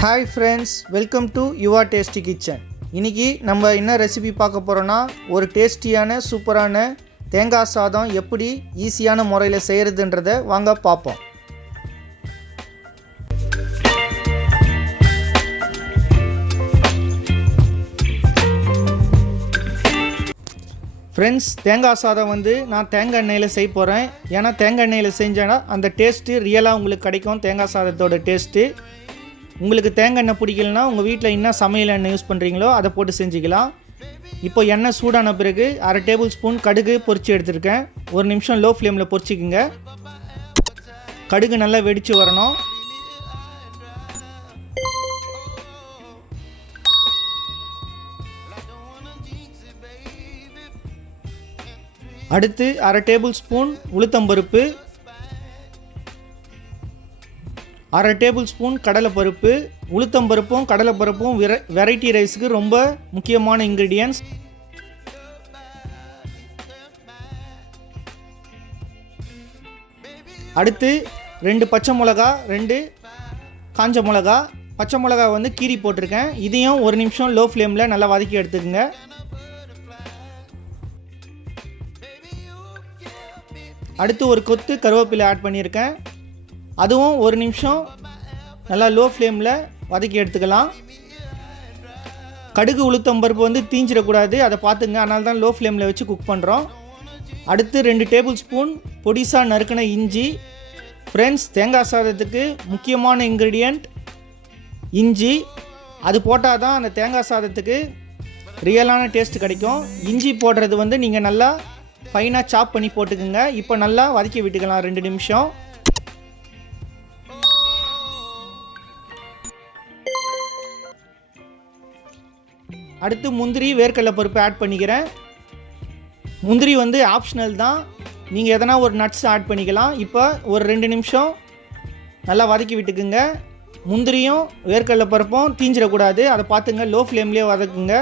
Hi friends, welcome to Yuva Tasty Kitchen. இன்னைக்கு நம்ம என்ன ரெசிபி பார்க்க போறோம்னா ஒரு டேஸ்டியான சூப்பரான தேங்காய் சாதம் எப்படி ஈஸியான முறையில் செய்யறதுன்றதை வாங்க பார்ப்போம். ஃப்ரெண்ட்ஸ், தேங்காய் சாதம் நான் தேங்காய் எண்ணெயில் செய்ய போகிறேன். ஏன்னா தேங்காய் எண்ணெயில் செஞ்சேன்னா அந்த டேஸ்ட்டு ரியலாக உங்களுக்கு கிடைக்கும். தேங்காய் சாதத்தோட டேஸ்ட்டு உங்களுக்கு தேங்காய் எண்ணெய் பிடிக்கலனா உங்கள் வீட்டில் என்ன சமையல் எண்ணெய் யூஸ் பண்ணுறீங்களோ அதை போட்டு செஞ்சுக்கலாம். இப்போ எண்ணெய் சூடான பிறகு 1/2 டேபிள் ஸ்பூன் கடுகு பொரிச்சு எடுத்துருக்கேன். 1 நிமிஷம் லோ ஃப்ளேமில் பொரிச்சிக்குங்க. கடுகு நல்லா வெடித்து வரணும். அடுத்து 1/2 டேபிள் ஸ்பூன் உளுத்தம்பருப்பு, 1/2 டேபிள் ஸ்பூன் கடலைப்பருப்பு. உளுத்தம்பருப்பும் கடலைப்பருப்பும் வெரைட்டி ரைஸுக்கு ரொம்ப முக்கியமான இன்க்ரீடியன்ட்ஸ். அடுத்து 2 பச்சை மிளகா, 2 காஞ்ச மிளகா. பச்சை மிளகா கீரி போட்டிருக்கேன். இதையும் 1 நிமிஷம் லோ ஃப்ளேமில் நல்லா வதக்கி எடுத்துக்கோங்க. அடுத்து ஒரு கொத்து கருவேப்பிலை ஆட் பண்ணியிருக்கேன். அதுவும் 1 நிமிஷம் நல்லா லோ ஃப்ளேமில் வதக்கி எடுத்துக்கலாம். கடுகு உளுத்தம்பருப்பு தீஞ்சிடக்கூடாது, அதை பார்த்துங்க. அதனால தான் லோ ஃப்ளேமில் வச்சு குக் பண்ணுறோம். அடுத்து 2 டேபிள் ஸ்பூன் பொடிசாக நறுக்கின இஞ்சி. ஃப்ரெண்ட்ஸ், தேங்காய் சாதத்துக்கு முக்கியமான இன்க்ரீடியண்ட் இஞ்சி. அது போட்டால் தான் அந்த தேங்காய் சாதத்துக்கு ரியலான டேஸ்ட் கிடைக்கும். இஞ்சி போடுறது நீங்கள் நல்லா ஃபைனாக சாப் பண்ணி போட்டுக்குங்க. இப்போ நல்லா வதக்கி விட்டுக்கலாம் 2 நிமிஷம். அடுத்து முந்திரி, வேர்க்கடலை பருப்பு ஆட் பண்ணிக்கிறேன். முந்திரி ஆப்ஷனல் தான், நீங்கள் எதனா ஒரு நட்ஸ் ஆட் பண்ணிக்கலாம். இப்போ ஒரு 2 நிமிஷம் நல்லா வதக்கி விட்டுக்குங்க. முந்திரியும் வேர்க்கடலை பருப்பும் தீஞ்சிடக்கூடாது, அதை பார்த்துங்க. லோ ஃப்ளேம்லேயே வதக்குங்க,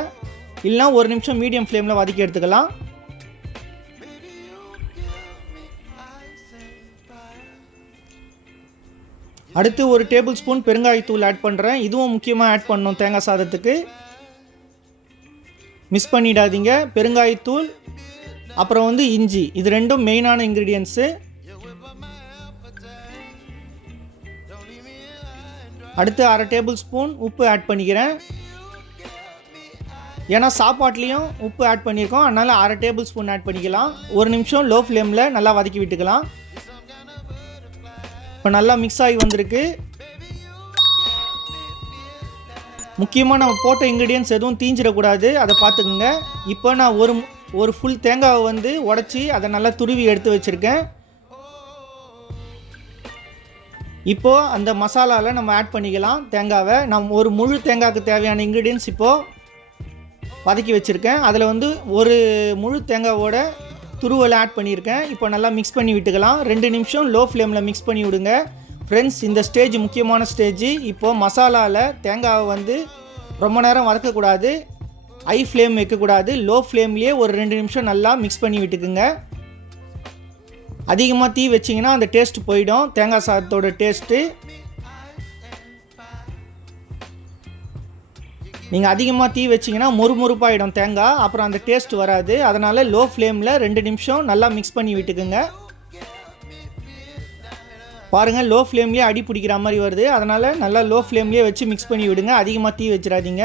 இல்லைனா 1 நிமிஷம் மீடியம் ஃப்ளேமில் வதக்கி எடுத்துக்கலாம். அடுத்து 1 டேபிள் ஸ்பூன் பெருங்காயத்தூள் ஆட் பண்ணுறேன். இதுவும் முக்கியமாக ஆட் பண்ணணும் தேங்காய் சாதத்துக்கு, மிஸ் பண்ணிடாதீங்க. பெருங்காயத்தூள் அப்புறம் இஞ்சி, இது ரெண்டும் மெயினான இன்க்ரீடியன்ஸு. அடுத்து 1/2 டேபிள் ஸ்பூன் உப்பு ஆட் பண்ணிக்கிறேன். ஏன்னா சாப்பாட்லேயும் உப்பு ஆட் பண்ணியிருக்கோம், அதனால் 1/2 டேபிள் ஸ்பூன் ஆட் பண்ணிக்கலாம். 1 நிமிஷம் லோ ஃப்ளேமில் நல்லா வதக்கி விட்டுக்கலாம். இப்போ நல்லா மிக்ஸ் ஆகி வந்திருக்கு. முக்கியமாக நம்ம போட்ட இன்க்ரீடியன்ட்ஸ் எதுவும் தீஞ்சிடக்கூடாது, அதை பார்த்துக்குங்க. இப்போ நான் ஒரு ஃபுல் தேங்காவை உடச்சி அதை நல்லா துருவி எடுத்து வச்சுருக்கேன். இப்போது அந்த மசாலாவில் நம்ம ஆட் பண்ணிக்கலாம் தேங்காவை. நம்ம ஒரு முழு தேங்காய்க்கு தேவையான இன்க்ரீடியன்ட்ஸ் இப்போது வதக்கி வச்சுருக்கேன். அதில் ஒரு முழு தேங்காவோட துருவலை ஆட் பண்ணியிருக்கேன். இப்போ நல்லா மிக்ஸ் பண்ணி விட்டுக்கலாம். 2 நிமிஷம் லோ ஃப்ளேமில் மிக்ஸ் பண்ணி விடுங்க. ஃப்ரெண்ட்ஸ், இந்த ஸ்டேஜ் முக்கியமான ஸ்டேஜ். இப்போது மசாலாவில் தேங்காவை ரொம்ப நேரம் வதக்கக்கூடாது, ஹை ஃப்ளேம் வைக்கக்கூடாது. லோ ஃப்ளேம்லேயே ஒரு 2 நிமிஷம் நல்லா மிக்ஸ் பண்ணி விட்டுக்குங்க. அதிகமாக தீ வச்சிங்கன்னா அந்த டேஸ்ட் போயிடும், தேங்காய் சாதத்தோட டேஸ்ட்டு. நீங்கள் அதிகமாக தீ வச்சிங்கன்னா மொறுமொறுப்பாயிடும் தேங்காய், அப்புறம் அந்த டேஸ்ட் வராது. அதனால் லோ ஃப்ளேமில் 2 நிமிஷம் நல்லா மிக்ஸ் பண்ணி விட்டுக்குங்க. பாருங்கள், லோ ஃப்ளேம்லேயே அடி பிடிக்கிற மாதிரி வருது. அதனால் நல்லா லோ ஃப்ளேம்லேயே வச்சு மிக்ஸ் பண்ணி விடுங்க, அதிகமாக தீ வச்சிடாதீங்க.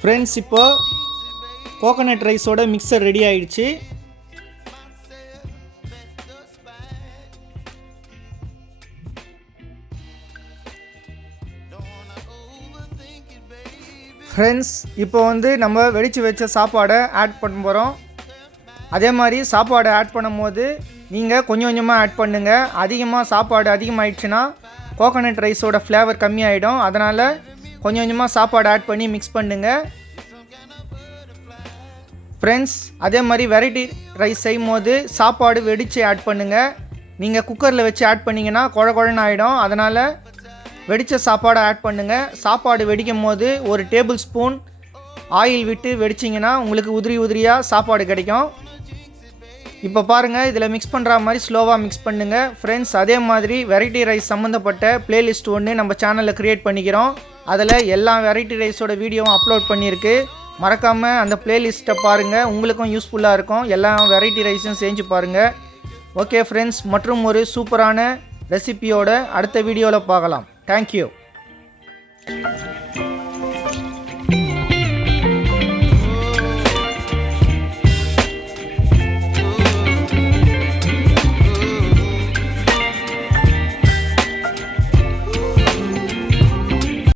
ஃப்ரெண்ட்ஸ், இப்போ கோகோனட் ரைஸோட மிக்சர் ரெடி ஆயிடுச்சு. ஃப்ரெண்ட்ஸ், இப்போ நம்ம வெடித்து வச்ச சாப்பாடை ஆட் பண்ண போகிறோம். அதே மாதிரி சாப்பாடை ஆட் பண்ணும்போது நீங்கள் கொஞ்சம் கொஞ்சமாக ஆட் பண்ணுங்கள். சாப்பாடு அதிகமாகிடுச்சுன்னா கோகோனட் ரைஸோட ஃப்ளேவர் கம்மியாயிடும். அதனால் கொஞ்சம் கொஞ்சமாக சாப்பாடு ஆட் பண்ணி மிக்ஸ் பண்ணுங்கள். ஃப்ரெண்ட்ஸ், அதே மாதிரி வெரைட்டி ரைஸ் செய்யும் போது சாப்பாடு வெடித்து ஆட் பண்ணுங்கள். நீங்கள் குக்கரில் வச்சு ஆட் பண்ணிங்கன்னா குழன்னு ஆகிடும். அதனால் வெடித்த சாப்பாடை ஆட் பண்ணுங்கள். சாப்பாடு வெடிக்கும் போது 1 டேபிள் ஸ்பூன் ஆயில் விட்டு வெடிச்சிங்கன்னா உங்களுக்கு உதிரியாக சாப்பாடு கிடைக்கும். இப்போ பாருங்கள், இதில் மிக்ஸ் பண்ணுற மாதிரி ஸ்லோவாக மிக்ஸ் பண்ணுங்கள் ஃப்ரெண்ட்ஸ். அதே மாதிரி வெரைட்டி ரைஸ் சம்மந்தப்பட்ட பிளேலிஸ்ட் ஒன்று நம்ம சேனலில் க்ரியேட் பண்ணிக்கிறோம். அதில் எல்லா வெரைட்டி ரைஸோட வீடியோவும் அப்லோட் பண்ணியிருக்கு. மறக்காமல் அந்த பிளேலிஸ்ட்டை பாருங்கள், உங்களுக்கும் யூஸ்ஃபுல்லாக இருக்கும். எல்லா வெரைட்டி ரைஸும் செஞ்சு பாருங்கள். ஓகே ஃப்ரெண்ட்ஸ், மற்றும் ஒரு சூப்பரான ரெசிபியோட அடுத்த வீடியோவில் பார்க்கலாம். தேங்க்யூ.